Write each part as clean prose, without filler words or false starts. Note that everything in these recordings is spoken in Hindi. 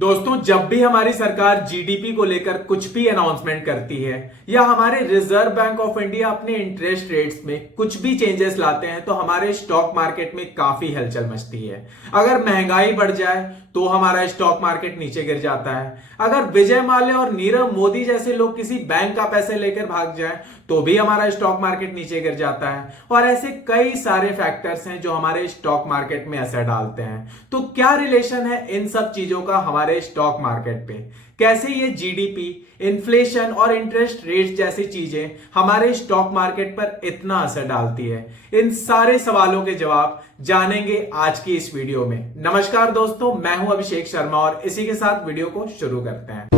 दोस्तों, जब भी हमारी सरकार जीडीपी को लेकर कुछ भी अनाउंसमेंट करती है या हमारे रिजर्व बैंक ऑफ इंडिया अपने इंटरेस्ट रेट्स में कुछ भी चेंजेस लाते हैं तो हमारे स्टॉक मार्केट में काफी हलचल मचती है। अगर महंगाई बढ़ जाए तो हमारा स्टॉक मार्केट नीचे गिर जाता है। अगर विजय माल्या और नीरव मोदी जैसे लोग किसी बैंक का पैसे लेकर भाग जाएं तो भी हमारा स्टॉक मार्केट नीचे गिर जाता है। और ऐसे कई सारे फैक्टर्स हैं जो हमारे स्टॉक मार्केट में असर डालते हैं। तो क्या रिलेशन है इन सब चीजों का हमारे स्टॉक मार्केट पे? कैसे ये जीडीपी, इन्फ्लेशन और इंटरेस्ट रेट जैसी चीजें हमारे स्टॉक मार्केट पर इतना असर डालती है? इन सारे सवालों के जवाब जानेंगे आज की इस वीडियो में। नमस्कार दोस्तों, मैं हूं अभिषेक शर्मा और इसी के साथ वीडियो को शुरू करते हैं।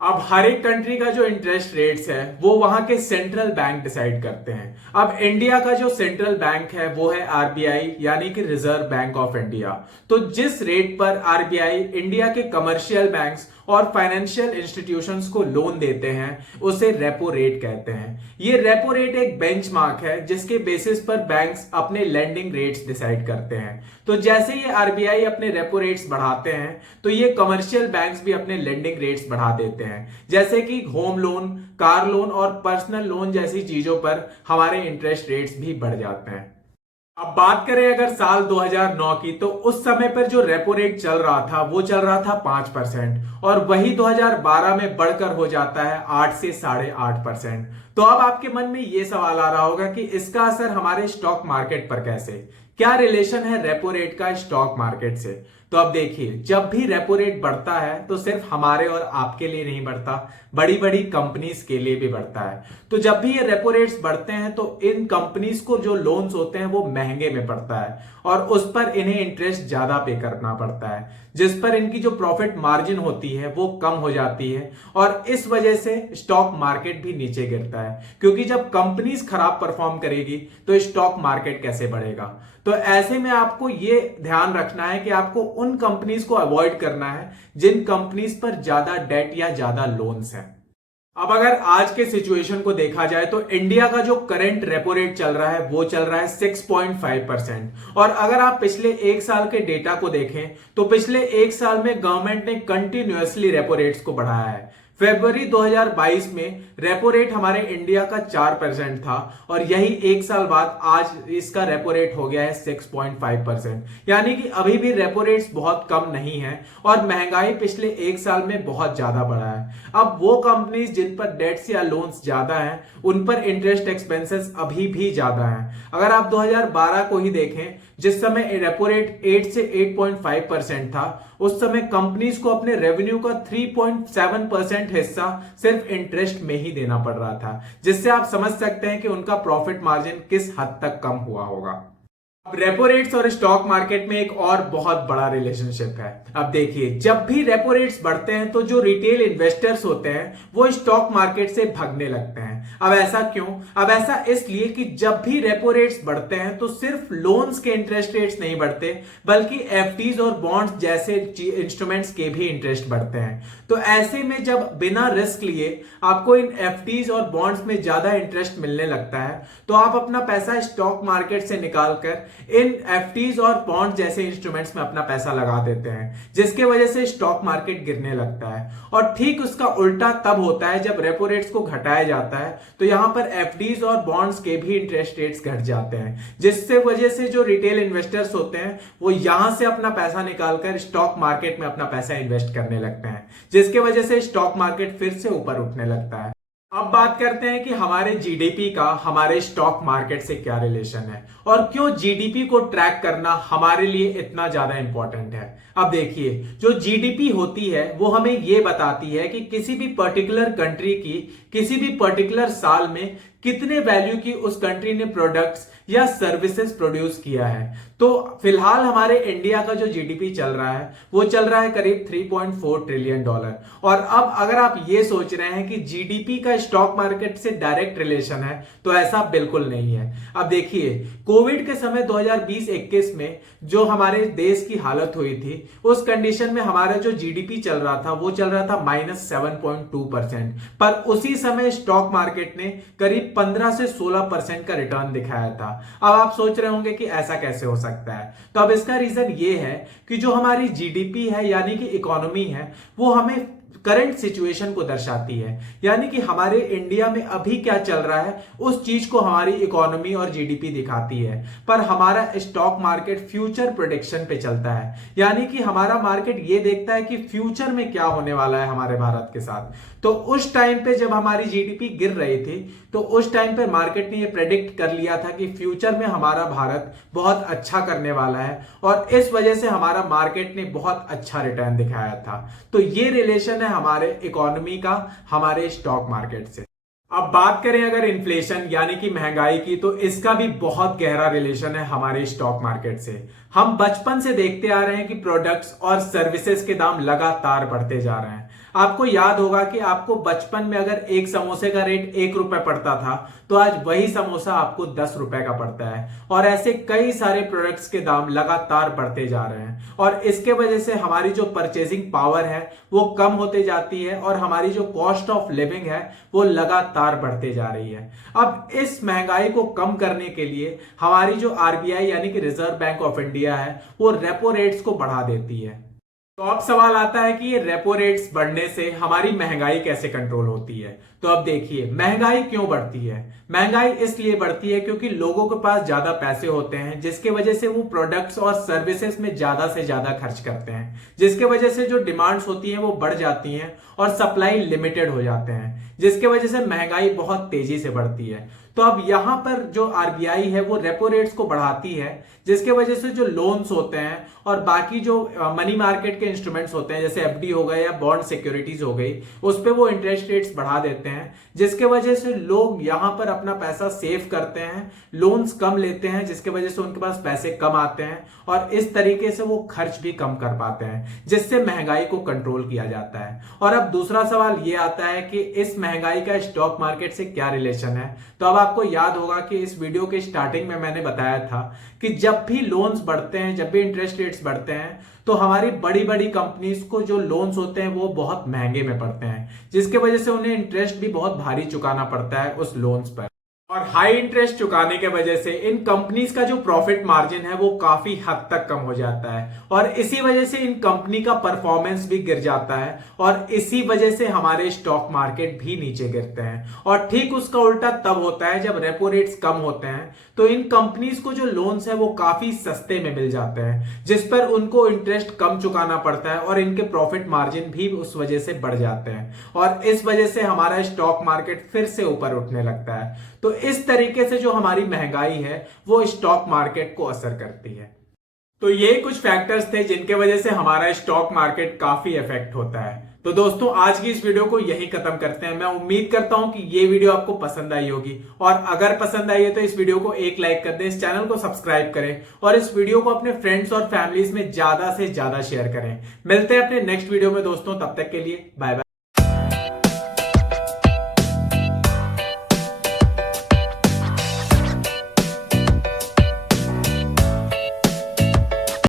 अब हर एक कंट्री का जो इंटरेस्ट रेट्स है वो वहां के सेंट्रल बैंक डिसाइड करते हैं। अब इंडिया का जो सेंट्रल बैंक है वो है आरबीआई, यानी कि रिजर्व बैंक ऑफ इंडिया। तो जिस रेट पर आरबीआई इंडिया के कमर्शियल बैंक्स और फाइनेंशियल इंस्टीट्यूशंस को लोन देते हैं उसे रेपो रेट कहते हैं। ये रेपो रेट एक बेंचमार्क है जिसके बेसिस पर बैंक्स अपने लेंडिंग रेट्स डिसाइड करते हैं। तो जैसे ये आरबीआई अपने रेपो रेट्स बढ़ाते हैं तो ये कमर्शियल बैंक्स भी अपने लेंडिंग रेट्स बढ़ा देते हैं। जैसे कि होम लोन, कार लोन और पर्सनल लोन जैसी चीजों पर हमारे इंटरेस्ट रेट्स भी बढ़ जाते हैं। अब बात करें अगर साल 2009 की, तो उस समय पर जो रेपो रेट चल रहा था वो चल रहा था 5% और वही 2012 में बढ़कर हो जाता है 8 से 8.5%। तो अब आपके मन में ये सवाल आ रहा होगा कि इसका असर हमारे स्टॉक मार्केट पर कैसे, क्या रिलेशन है रेपो रेट का स्टॉक मार्केट से? तो अब देखिए, जब भी रेपो रेट बढ़ता है तो सिर्फ हमारे और आपके लिए नहीं बढ़ता, बड़ी बड़ी कंपनीज के लिए भी बढ़ता है। तो जब भी ये रेपो रेट्स बढ़ते हैं तो इन कंपनीज को जो लोन्स होते हैं वो महंगे में पड़ता है और उस पर इन्हें इंटरेस्ट ज्यादा पे करना पड़ता है, जिस पर इनकी जो प्रॉफिट मार्जिन होती है वो कम हो जाती है और इस वजह से स्टॉक मार्केट भी नीचे गिरता है। क्योंकि जब कंपनीज खराब परफॉर्म करेगी तो स्टॉक मार्केट कैसे बढ़ेगा? तो ऐसे में आपको ये ध्यान रखना है कि आपको उन कंपनीज को अवॉइड करना है जिन कंपनीज पर ज्यादा डेट या ज्यादा लोन्स हैं। अब अगर आज के सिचुएशन को देखा जाए तो इंडिया का जो करंट रेपो रेट चल रहा है वो चल रहा है 6.5%। और अगर आप पिछले एक साल के डेटा को देखें तो पिछले एक साल में गवर्नमेंट ने कंटिन्यूअसली रेपो रेट्स को बढ़ाया है। फरवरी 2022 में रेपो रेट हमारे इंडिया का 4% था और यही एक साल बाद आज इसका रेपो रेट हो गया है 6.5%। यानी कि अभी भी रेपो रेट्स बहुत कम नहीं है और महंगाई पिछले एक साल में बहुत ज्यादा बढ़ा है। अब वो कंपनीज जिन पर डेट्स या लोन्स ज्यादा हैं उन पर इंटरेस्ट एक्सपेंसेस अभी भी ज्यादा हैं। अगर आप 2012 को ही देखें, जिस समय रेपो रेट 8 से 8.5% था, उस समय कंपनीज को अपने रेवेन्यू का 3.7% हिस्सा सिर्फ इंटरेस्ट में ही देना पड़ रहा था, जिससे आप समझ सकते हैं कि उनका प्रॉफिट मार्जिन किस हद तक कम हुआ होगा। अब रेपो रेट्स और स्टॉक मार्केट में एक और बहुत बड़ा रिलेशनशिप है। अब देखिए, जब भी रेपो रेट्स बढ़ते हैं तो जो रिटेल इन्वेस्टर्स होते हैं वो स्टॉक मार्केट से भागने लगते हैं। अब ऐसा क्यों? अब ऐसा इसलिए कि जब भी रेपो रेट्स बढ़ते हैं तो सिर्फ लोन्स के इंटरेस्ट रेट्स नहीं बढ़ते बल्कि एफडीज और बॉन्ड्स जैसे इंस्ट्रूमेंट्स के भी इंटरेस्ट बढ़ते हैं। तो ऐसे में जब बिना रिस्क लिए आपको इन एफडीज और बॉन्ड्स में ज्यादा इंटरेस्ट मिलने लगता है तो आप अपना पैसा स्टॉक मार्केट से निकालकर इन एफडीज और बॉन्ड जैसे इंस्ट्रूमेंट्स में अपना पैसा लगा देते हैं, जिसके वजह से स्टॉक मार्केट गिरने लगता है। और ठीक उसका उल्टा तब होता है जब रेपो रेट्स को घटाया जाता है तो यहां पर एफडीज और बॉन्ड्स के भी इंटरेस्ट रेट्स घट जाते हैं, जिससे वजह से जो रिटेल इन्वेस्टर्स होते हैं वो यहां से अपना पैसा निकालकर स्टॉक मार्केट में अपना पैसा इन्वेस्ट करने लगते हैं, जिसके वजह से स्टॉक मार्केट फिर से ऊपर उठने लगता है। अब बात करते हैं कि हमारे जीडीपी का हमारे स्टॉक मार्केट से क्या रिलेशन है और क्यों जीडीपी को ट्रैक करना हमारे लिए इतना ज्यादा इंपॉर्टेंट है। अब देखिए, जो जीडीपी होती है वो हमें ये बताती है कि किसी भी पर्टिकुलर कंट्री की किसी भी पर्टिकुलर साल में कितने वैल्यू की उस कंट्री ने प्रोडक्ट्स या सर्विसेज प्रोड्यूस किया है। तो फिलहाल हमारे इंडिया का जो जीडीपी चल रहा है वो चल रहा है करीब $3.4 ट्रिलियन। और अब अगर आप ये सोच रहे हैं कि जीडीपी का स्टॉक मार्केट से डायरेक्ट रिलेशन है तो ऐसा बिल्कुल नहीं है। अब देखिए, कोविड के समय 2020-21 में जो हमारे देश की हालत हुई थी उस कंडीशन में हमारा जो जीडीपी चल रहा था वो चल रहा था -7.2%। पर उसी समय स्टॉक मार्केट ने करीब 15 से 16% का रिटर्न दिखाया था। अब आप सोच रहे होंगे कि ऐसा कैसे हो सकता है, तो अब इसका रीजन ये है कि जो हमारी जीडीपी है यानी कि इकोनॉमी है, वो हमें करंट सिचुएशन को दर्शाती है, यानी कि हमारे इंडिया में अभी क्या चल रहा है उस चीज को हमारी इकोनॉमी और जीडीपी दिखाती है। पर हमारा स्टॉक मार्केट फ्यूचर प्रेडिक्शन पे चलता है, यानी कि हमारा मार्केट ये देखता है कि फ्यूचर में क्या होने वाला है हमारे भारत के साथ। तो उस टाइम पे जब हमारी जीडीपी गिर रही थी, तो उस टाइम पे मार्केट ने ये प्रेडिक्ट कर लिया था कि फ्यूचर में हमारा भारत बहुत अच्छा करने वाला है, और इस वजह से हमारा मार्केट ने बहुत अच्छा रिटर्न दिखाया था। तो ये रिलेशन है हमारे इकोनॉमी का हमारे स्टॉक मार्केट से। अब बात करें अगर इन्फ्लेशन यानी कि महंगाई की, तो इसका भी बहुत गहरा रिलेशन है हमारे स्टॉक मार्केट से। हम बचपन से देखते आ रहे हैं कि प्रोडक्ट्स और सर्विसेज के दाम लगातार बढ़ते जा रहे हैं। आपको याद होगा कि आपको बचपन में अगर एक समोसे का रेट 1 रुपए पड़ता था, तो आज वही समोसा आपको 10 रुपए का पड़ता है। और ऐसे कई सारे प्रोडक्ट्स के दाम लगातार बढ़ते जा रहे हैं, और इसके वजह से हमारी जो परचेजिंग पावर है वो कम होते जाती है, और हमारी जो कॉस्ट ऑफ लिविंग है वो लगातार बढ़ते जा रही है। अब इस महंगाई को कम करने के लिए हमारी जो आरबीआई यानी कि रिजर्व बैंक ऑफ इंडिया है, वो रेपो रेट्स को बढ़ा देती है। तो अब सवाल आता है कि ये रेपो रेट्स बढ़ने से हमारी महंगाई कैसे कंट्रोल होती है। तो अब देखिए, महंगाई क्यों बढ़ती है। महंगाई इसलिए बढ़ती है क्योंकि लोगों के पास ज्यादा पैसे होते हैं, जिसके वजह से वो प्रोडक्ट्स और सर्विसेज में ज्यादा से ज्यादा खर्च करते हैं, जिसके वजह से जो डिमांड्स होती हैं वो बढ़ जाती हैं और सप्लाई लिमिटेड हो जाते हैं, जिसके वजह से महंगाई बहुत तेजी से बढ़ती है। तो अब यहां पर जो आरबीआई है वो रेपो रेट्स को बढ़ाती है, जिसके वजह से जो लोन्स होते हैं और बाकी जो मनी मार्केट के इंस्ट्रूमेंट्स होते हैं, जैसे एफडी हो गए या बॉन्ड सिक्योरिटीज हो गई, उस पे वो इंटरेस्ट रेट्स बढ़ा देते हैं, जिसके वजह से लोग यहां पर अपना पैसा सेव करते हैं, लोन्स कम लेते हैं, जिसके वजह से उनके पास पैसे कम आते हैं, और इस तरीके से वो खर्च भी कम कर पाते हैं, जिससे महंगाई को कंट्रोल किया जाता है। और अब दूसरा सवाल ये आता है कि इस महंगाई का स्टॉक मार्केट से क्या रिलेशन है। तो अब आपको याद होगा कि इस वीडियो के स्टार्टिंग में मैंने बताया था कि जब भी लोन्स बढ़ते हैं, जब भी इंटरेस्ट रेट्स बढ़ते हैं, तो हमारी बड़ी बड़ी कंपनीज को जो लोन्स होते हैं वो बहुत महंगे में पड़ते हैं, जिसके वजह से उन्हें इंटरेस्ट भी बहुत भारी चुकाना पड़ता है उस लोन्स पर। और हाई इंटरेस्ट चुकाने के वजह से इन कंपनीज का जो प्रॉफिट मार्जिन है वो काफी हद तक कम हो जाता है, और इसी वजह से इन कंपनी का परफॉर्मेंस भी गिर जाता है, और इसी वजह से हमारे स्टॉक मार्केट भी नीचे गिरते हैं। और ठीक उसका उल्टा तब होता है जब रेपो रेट्स कम होते हैं, तो इन कंपनीज को जो लोन्स है वो काफी सस्ते में मिल जाते हैं, जिस पर उनको इंटरेस्ट कम चुकाना पड़ता है, और इनके प्रॉफिट मार्जिन भी उस वजह से बढ़ जाते हैं, और इस वजह से हमारा स्टॉक मार्केट फिर से ऊपर उठने लगता है। तो इस तरीके से जो हमारी महंगाई है वो स्टॉक मार्केट को असर करती है। तो ये कुछ फैक्टर्स थे जिनके वजह से हमारा स्टॉक मार्केट काफी इफेक्ट होता है। तो दोस्तों, आज की इस वीडियो को यही खत्म करते हैं। मैं उम्मीद करता हूं कि ये वीडियो आपको पसंद आई होगी, और अगर पसंद आई है तो इस वीडियो को एक लाइक कर दें, इस चैनल को सब्सक्राइब करें, और इस वीडियो को अपने फ्रेंड्स और फैमिलीज में ज्यादा से ज्यादा शेयर करें। मिलते हैं अपने नेक्स्ट वीडियो में दोस्तों, तब तक के लिए बाय बाय।